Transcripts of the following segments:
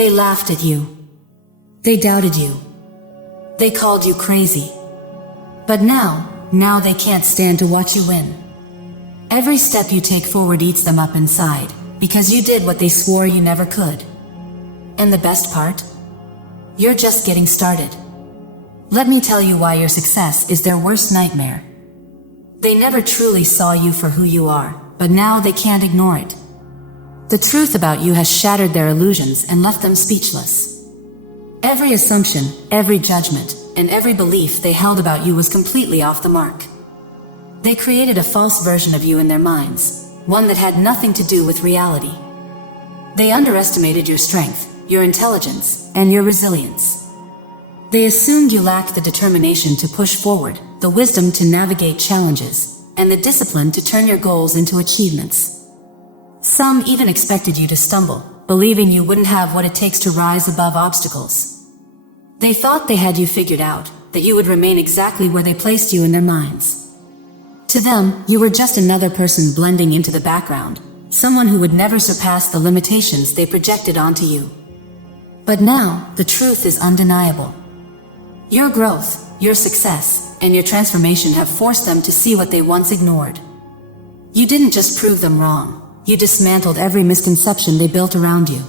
They laughed at you. They doubted you. They called you crazy. But now they can't stand to watch you win. Every step you take forward eats them up inside, because you did what they swore you never could. And the best part? You're just getting started. Let me tell you why your success is their worst nightmare. They never truly saw you for who you are, but now they can't ignore it. The truth about you has shattered their illusions and left them speechless. Every assumption, every judgment, and every belief they held about you was completely off the mark. They created a false version of you in their minds, one that had nothing to do with reality. They underestimated your strength, your intelligence, and your resilience. They assumed you lacked the determination to push forward, the wisdom to navigate challenges, and the discipline to turn your goals into achievements. Some even expected you to stumble, believing you wouldn't have what it takes to rise above obstacles. They thought they had you figured out, that you would remain exactly where they placed you in their minds. To them, you were just another person blending into the background, someone who would never surpass the limitations they projected onto you. But now, the truth is undeniable. Your growth, your success, and your transformation have forced them to see what they once ignored. You didn't just prove them wrong, you dismantled every misconception they built around you.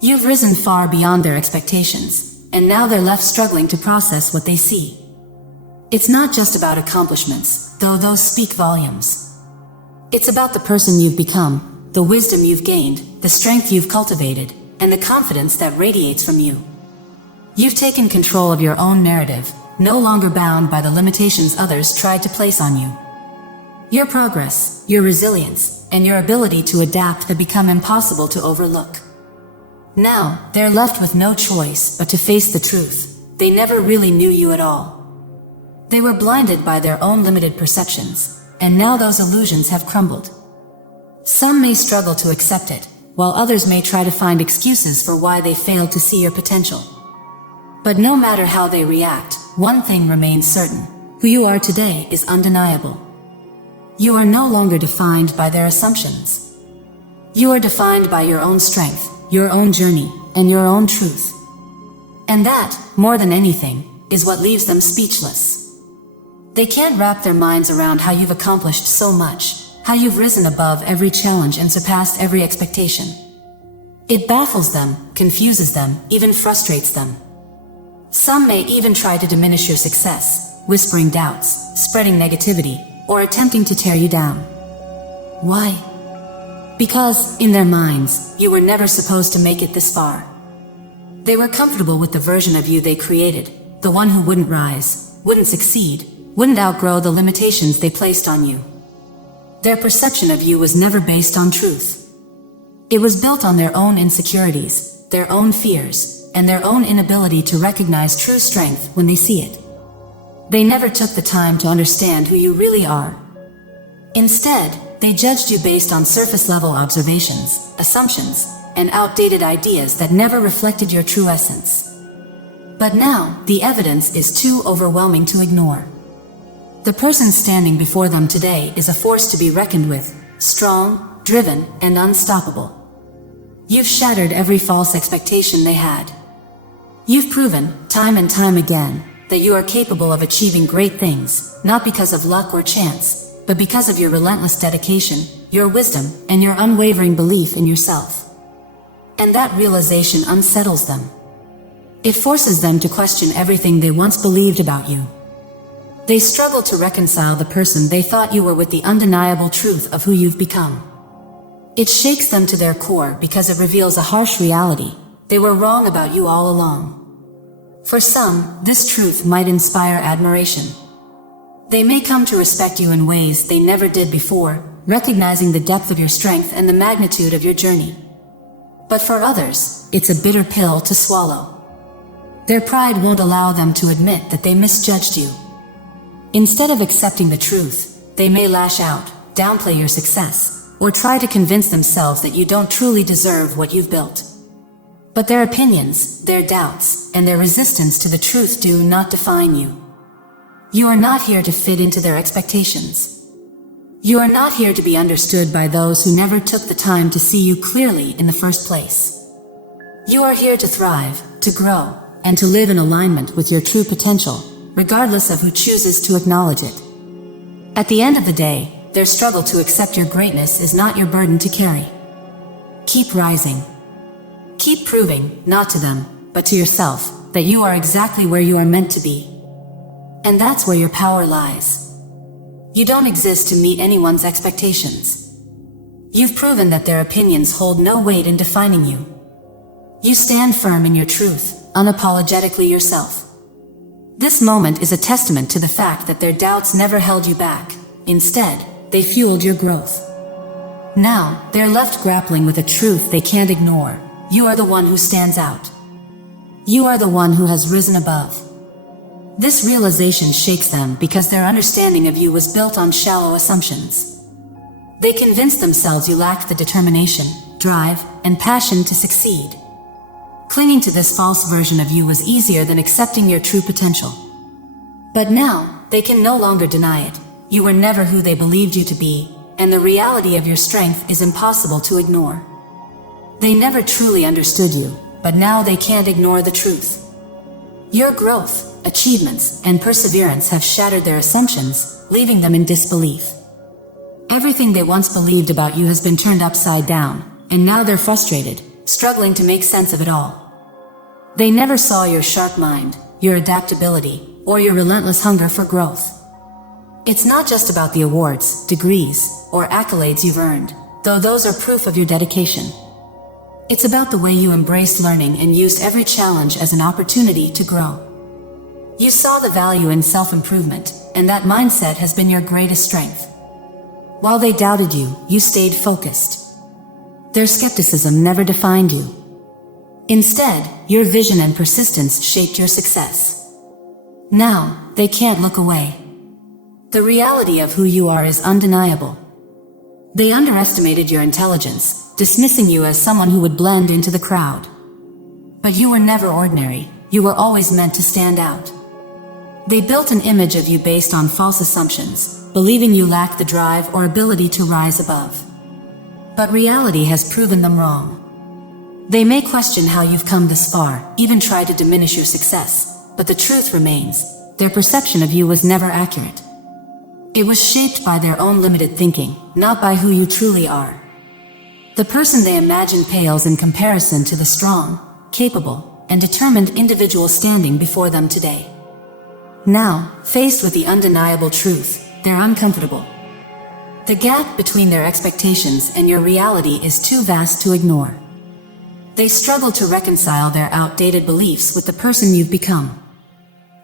You've risen far beyond their expectations, and now they're left struggling to process what they see. It's not just about accomplishments, though those speak volumes. It's about the person you've become, the wisdom you've gained, the strength you've cultivated, and the confidence that radiates from you. You've taken control of your own narrative, no longer bound by the limitations others tried to place on you. Your progress, your resilience, and your ability to adapt have become impossible to overlook. Now, they're left with no choice but to face the truth. They never really knew you at all. They were blinded by their own limited perceptions, and now those illusions have crumbled. Some may struggle to accept it, while others may try to find excuses for why they failed to see your potential. But no matter how they react, one thing remains certain: who you are today is undeniable. You are no longer defined by their assumptions. You are defined by your own strength, your own journey, and your own truth. And that, more than anything, is what leaves them speechless. They can't wrap their minds around how you've accomplished so much, how you've risen above every challenge and surpassed every expectation. It baffles them, confuses them, even frustrates them. Some may even try to diminish your success, whispering doubts, spreading negativity, or attempting to tear you down. Why? Because, in their minds, you were never supposed to make it this far. They were comfortable with the version of you they created, the one who wouldn't rise, wouldn't succeed, wouldn't outgrow the limitations they placed on you. Their perception of you was never based on truth. It was built on their own insecurities, their own fears, and their own inability to recognize true strength when they see it. They never took the time to understand who you really are. Instead, they judged you based on surface-level observations, assumptions, and outdated ideas that never reflected your true essence. But now, the evidence is too overwhelming to ignore. The person standing before them today is a force to be reckoned with, strong, driven, and unstoppable. You've shattered every false expectation they had. You've proven, time and time again, that you are capable of achieving great things, not because of luck or chance, but because of your relentless dedication, your wisdom, and your unwavering belief in yourself. And that realization unsettles them. It forces them to question everything they once believed about you. They struggle to reconcile the person they thought you were with the undeniable truth of who you've become. It shakes them to their core because it reveals a harsh reality. They were wrong about you all along. For some, this truth might inspire admiration. They may come to respect you in ways they never did before, recognizing the depth of your strength and the magnitude of your journey. But for others, it's a bitter pill to swallow. Their pride won't allow them to admit that they misjudged you. Instead of accepting the truth, they may lash out, downplay your success, or try to convince themselves that you don't truly deserve what you've built. But their opinions, their doubts, and their resistance to the truth do not define you. You are not here to fit into their expectations. You are not here to be understood by those who never took the time to see you clearly in the first place. You are here to thrive, to grow, and to live in alignment with your true potential, regardless of who chooses to acknowledge it. At the end of the day, their struggle to accept your greatness is not your burden to carry. Keep rising. Keep proving, not to them, but to yourself, that you are exactly where you are meant to be. And that's where your power lies. You don't exist to meet anyone's expectations. You've proven that their opinions hold no weight in defining you. You stand firm in your truth, unapologetically yourself. This moment is a testament to the fact that their doubts never held you back. Instead, they fueled your growth. Now, they're left grappling with a truth they can't ignore. You are the one who stands out. You are the one who has risen above. This realization shakes them because their understanding of you was built on shallow assumptions. They convinced themselves you lacked the determination, drive, and passion to succeed. Clinging to this false version of you was easier than accepting your true potential. But now, they can no longer deny it. You were never who they believed you to be, and the reality of your strength is impossible to ignore. They never truly understood you, but now they can't ignore the truth. Your growth, achievements, and perseverance have shattered their assumptions, leaving them in disbelief. Everything they once believed about you has been turned upside down, and now they're frustrated, struggling to make sense of it all. They never saw your sharp mind, your adaptability, or your relentless hunger for growth. It's not just about the awards, degrees, or accolades you've earned, though those are proof of your dedication. It's about the way you embraced learning and used every challenge as an opportunity to grow. You saw the value in self-improvement, and that mindset has been your greatest strength. While they doubted you, you stayed focused. Their skepticism never defined you. Instead, your vision and persistence shaped your success. Now, they can't look away. The reality of who you are is undeniable. They underestimated your intelligence, dismissing you as someone who would blend into the crowd. But you were never ordinary, you were always meant to stand out. They built an image of you based on false assumptions, believing you lacked the drive or ability to rise above. But reality has proven them wrong. They may question how you've come this far, even try to diminish your success, but the truth remains, their perception of you was never accurate. It was shaped by their own limited thinking, not by who you truly are. The person they imagine pales in comparison to the strong, capable, and determined individual standing before them today. Now, faced with the undeniable truth, they're uncomfortable. The gap between their expectations and your reality is too vast to ignore. They struggle to reconcile their outdated beliefs with the person you've become.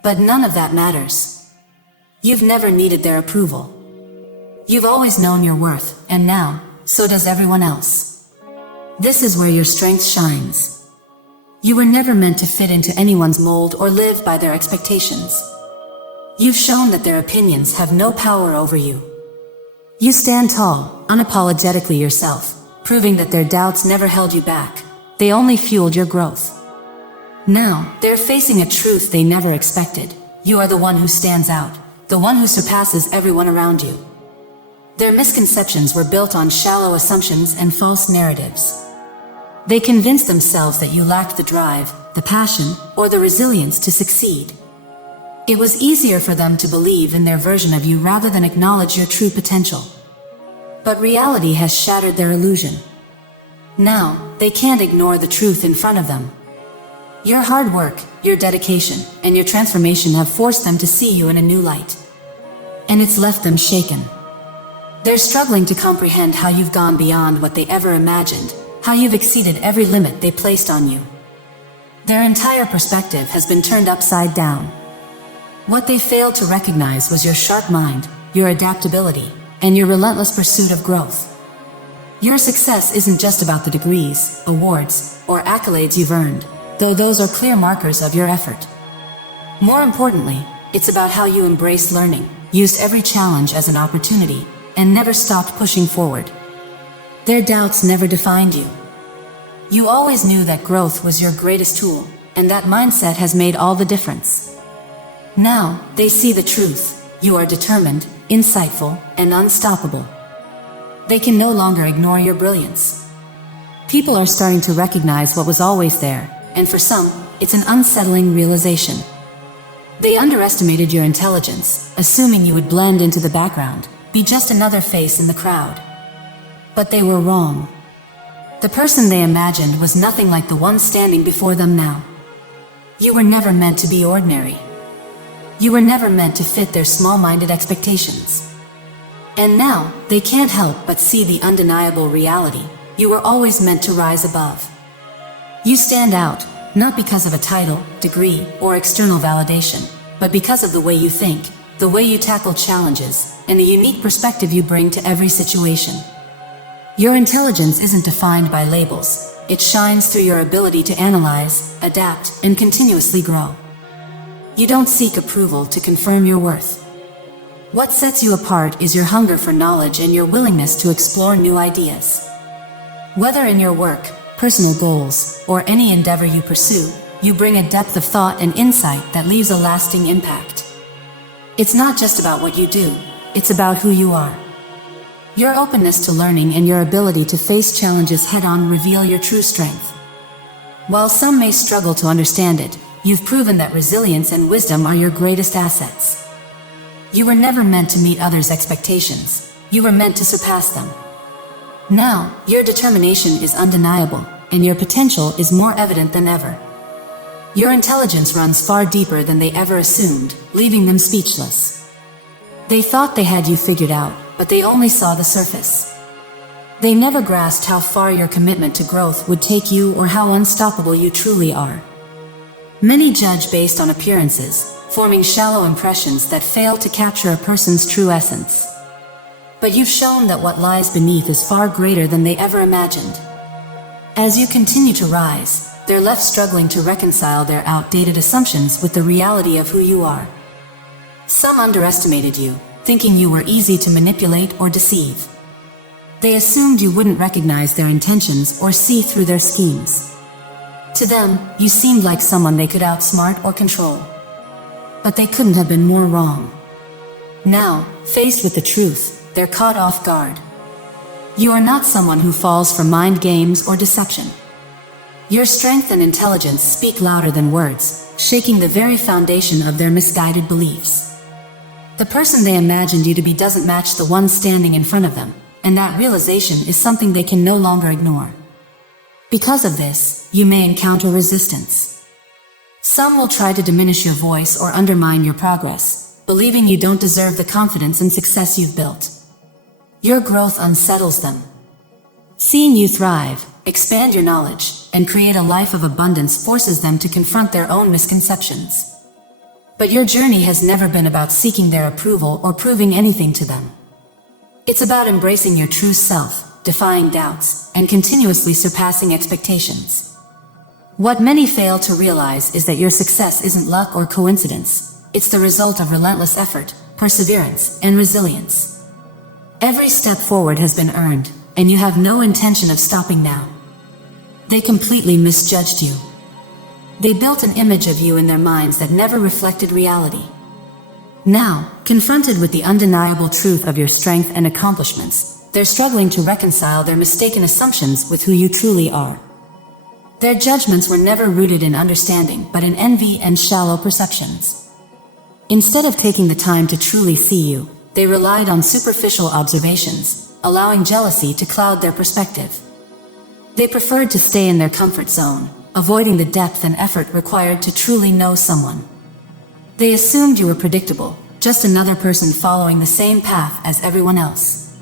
But none of that matters. You've never needed their approval. You've always known your worth, and now, so does everyone else. This is where your strength shines. You were never meant to fit into anyone's mold or live by their expectations. You've shown that their opinions have no power over you. You stand tall, unapologetically yourself, proving that their doubts never held you back. They only fueled your growth. Now, they're facing a truth they never expected. You are the one who stands out, the one who surpasses everyone around you. Their misconceptions were built on shallow assumptions and false narratives. They convinced themselves that you lacked the drive, the passion, or the resilience to succeed. It was easier for them to believe in their version of you rather than acknowledge your true potential. But reality has shattered their illusion. Now, they can't ignore the truth in front of them. Your hard work, your dedication, and your transformation have forced them to see you in a new light. And it's left them shaken. They're struggling to comprehend how you've gone beyond what they ever imagined, how you've exceeded every limit they placed on you. Their entire perspective has been turned upside down. What they failed to recognize was your sharp mind, your adaptability, and your relentless pursuit of growth. Your success isn't just about the degrees, awards, or accolades you've earned, though those are clear markers of your effort. More importantly, it's about how you embraced learning, used every challenge as an opportunity, and never stopped pushing forward. Their doubts never defined you. You always knew that growth was your greatest tool, and that mindset has made all the difference. Now, they see the truth. You are determined, insightful, and unstoppable. They can no longer ignore your brilliance. People are starting to recognize what was always there, and for some, it's an unsettling realization. They underestimated your intelligence, assuming you would blend into the background, be just another face in the crowd. But they were wrong. The person they imagined was nothing like the one standing before them now. You were never meant to be ordinary. You were never meant to fit their small-minded expectations. And now, they can't help but see the undeniable reality. You were always meant to rise above. You stand out, not because of a title, degree, or external validation, but because of the way you think, the way you tackle challenges, and the unique perspective you bring to every situation. Your intelligence isn't defined by labels. It shines through your ability to analyze, adapt, and continuously grow. You don't seek approval to confirm your worth. What sets you apart is your hunger for knowledge and your willingness to explore new ideas. Whether in your work, personal goals, or any endeavor you pursue, you bring a depth of thought and insight that leaves a lasting impact. It's not just about what you do, it's about who you are. Your openness to learning and your ability to face challenges head-on reveal your true strength. While some may struggle to understand it, you've proven that resilience and wisdom are your greatest assets. You were never meant to meet others' expectations. You were meant to surpass them. Now, your determination is undeniable, and your potential is more evident than ever. Your intelligence runs far deeper than they ever assumed, leaving them speechless. They thought they had you figured out, but they only saw the surface. They never grasped how far your commitment to growth would take you or how unstoppable you truly are. Many judge based on appearances, forming shallow impressions that fail to capture a person's true essence. But you've shown that what lies beneath is far greater than they ever imagined. As you continue to rise, they're left struggling to reconcile their outdated assumptions with the reality of who you are. Some underestimated you, thinking you were easy to manipulate or deceive. They assumed you wouldn't recognize their intentions or see through their schemes. To them, you seemed like someone they could outsmart or control. But they couldn't have been more wrong. Now, faced with the truth, they're caught off guard. You are not someone who falls for mind games or deception. Your strength and intelligence speak louder than words, shaking the very foundation of their misguided beliefs. The person they imagined you to be doesn't match the one standing in front of them, and that realization is something they can no longer ignore. Because of this, you may encounter resistance. Some will try to diminish your voice or undermine your progress, believing you don't deserve the confidence and success you've built. Your growth unsettles them. Seeing you thrive, expand your knowledge, and create a life of abundance forces them to confront their own misconceptions. But your journey has never been about seeking their approval or proving anything to them. It's about embracing your true self, defying doubts, and continuously surpassing expectations. What many fail to realize is that your success isn't luck or coincidence. It's the result of relentless effort, perseverance, and resilience. Every step forward has been earned, and you have no intention of stopping now. They completely misjudged you. They built an image of you in their minds that never reflected reality. Now, confronted with the undeniable truth of your strength and accomplishments, they're struggling to reconcile their mistaken assumptions with who you truly are. Their judgments were never rooted in understanding, but in envy and shallow perceptions. Instead of taking the time to truly see you, they relied on superficial observations, allowing jealousy to cloud their perspective. They preferred to stay in their comfort zone, avoiding the depth and effort required to truly know someone. They assumed you were predictable, just another person following the same path as everyone else.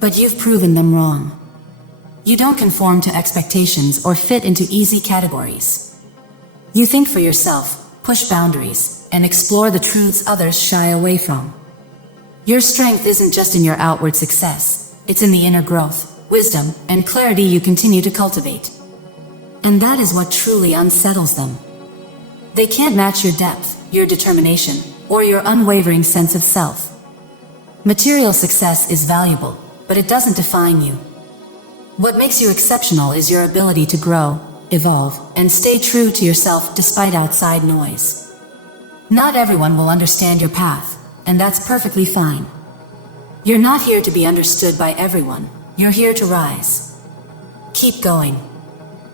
But you've proven them wrong. You don't conform to expectations or fit into easy categories. You think for yourself, push boundaries, and explore the truths others shy away from. Your strength isn't just in your outward success, it's in the inner growth, wisdom, and clarity you continue to cultivate. And that is what truly unsettles them. They can't match your depth, your determination, or your unwavering sense of self. Material success is valuable, but it doesn't define you. What makes you exceptional is your ability to grow, evolve, and stay true to yourself despite outside noise. Not everyone will understand your path, and that's perfectly fine. You're not here to be understood by everyone, you're here to rise. Keep going.